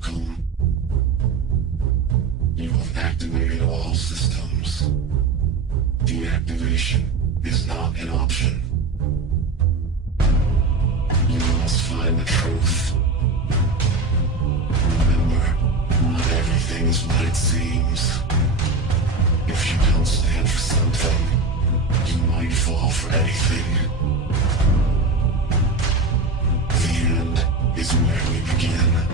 Welcome. You have activated all systems. Deactivation is not an option. You must find the truth. Remember, not everything is what it seems. If you don't stand for something, you might fall for anything. The end is where we begin.